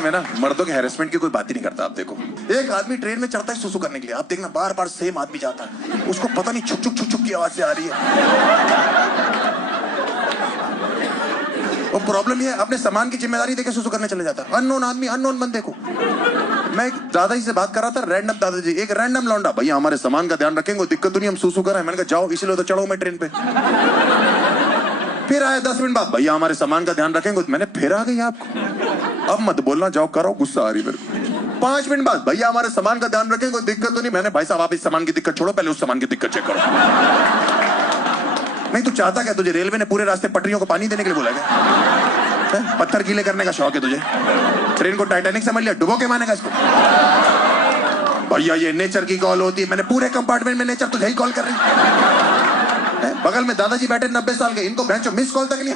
मैं ना मर्दों के हैरेसमेंट की कोई बात ही नहीं करता। आप देखो, एक आदमी ट्रेन में चढ़ता है सुसु करने के लिए, आप देखना बार बार सेम आदमी जाता है, उसको पता नहीं छुक छुक छुक छुक की आवाज से आ रही है। और प्रॉब्लम ये है, अपने सामान की जिम्मेदारी देके सुसु करने चले जाता है। अननोन आदमी, अननोन बंदे को। मैं एक दादाजी से बात कर रहा था, रैंडम दादाजी, एक रैंडम लौंडा, भैया हमारे सामान का ध्यान रखेंगे, दिक्कत तो नहीं, हम सुसु कर रहे हैं। मैंने कहा जाओ, इसलिए तो चढ़ो मैं ट्रेन पे। फिर आया 10 मिनट बाद, भैया हमारे सामान का ध्यान रखेंगे। मैंने फिर आ गई आपको, अब मत बोलना, जाओ करो, गुस्सा आ रही मेरे को। 5 मिनट बाद, भैया हमारे सामान का ध्यान रखेंगे, कोई दिक्कत तो नहीं। मैंने, भाई साहब आप इस सामान की दिक्कत छोड़ो, पहले उस सामान की दिक्कत चेक करो। नहीं, तू चाहता क्या? तुझे रेलवे ने पूरे रास्ते पटरियों को पानी देने के लिए बोला क्या? पत्थर गीले करने का शौक है तुझे? ट्रेन को टाइटैनिक समझ लिया, डुबो के मानेगा इसको? भैया ये नेचर की कॉल होती है। मैंने पूरे कंपार्टमेंट में नेचर तुझे ही कॉल कर रही है। बगल में दादाजी बैठे 90 साल के, इनको बेंचो मिस कॉल तक नहीं।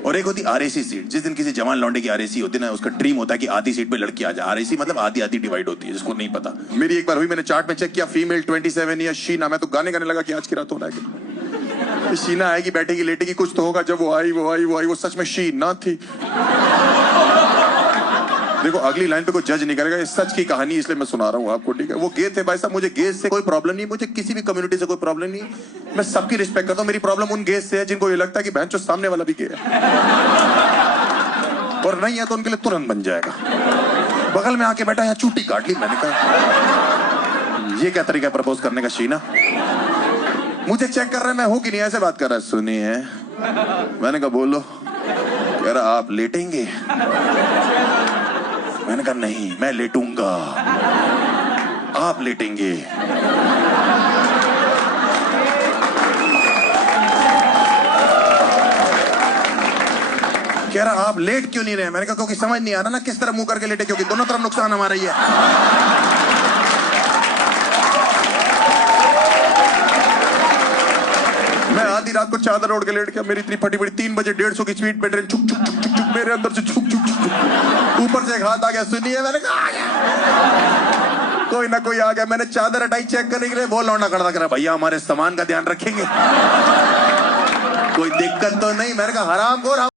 और एक होती आरएसी सीट, जिस दिन किसी जवान लौंडे की आरएसी होती है ना, उसका ड्रीम होता है कि आधी सीट पे लड़की आ जाए। आरएसी मतलब आधी आधी डिवाइड होती है, जिसको नहीं पता। मेरी एक बार हुई, मैंने चार्ट में चेक किया, फीमेल 27 ईयर शीना। मैं तो गाने गाने लगा कि आज की रात होना है, शीना आएगी, बैठेगी, लेटेगी, कुछ तो होगा। जब वो आई, वो सच में शीना थी। देखो अगली लाइन पे कोई जज नहीं करेगा, ये सच की कहानी इसलिए मैं सुना रहा हूँ आपको, ठीक है? वो गे थे भाई साहब, मुझे गेज से कोई प्रॉब्लम नहीं, मुझे किसी भी कम्युनिटी से कोई प्रॉब्लम नहीं, मैं सबकी रिस्पेक्ट करता हूँ। मेरी प्रॉब्लम उन गेज से है जिनको ये लगता है कि बहन जो सामने वाला भी गे है, और नहीं है तो उनके लिए तुरंत बन जाएगा। बगल में आके बैठा, यहाँ चूटी काट ली। मैंने कहा ये क्या तरीका है प्रपोज करने का? शीना मुझे चेक कर रहा है मैं हूं कि नहीं, ऐसे बात कर रहा है। सुनिए, मैंने कहा बोलो। कह रहा आप लेटेंगे? मैंने कहा नहीं, मैं लेटूंगा, आप लेटेंगे। कह रहा आप लेट क्यों नहीं रहे? मैंने कहा क्योंकि समझ नहीं आ रहा ना किस तरह मुंह करके लेटे, क्योंकि दोनों तरफ नुकसान हमारा ही है। मैं आधी रात को चादर ओढ़ के लेट गया, मेरी इतनी फटी पड़ी, 3 बजे 150 की स्पीड पे ट्रेन छुक छुक छुक छुक छुक, मेरे अंदर से छुक छुक छुक, ऊपर से एक हाथ आ गया। सुनिए, मैंने कहा आ गया, कोई ना कोई आ गया। मैंने चादर हटाई चेक करने के लिए, वो लौंडा खड़ा करा, भैया हमारे सामान का ध्यान रखेंगे, कोई दिक्कत तो नहीं? मैंने कहा हराम खोर।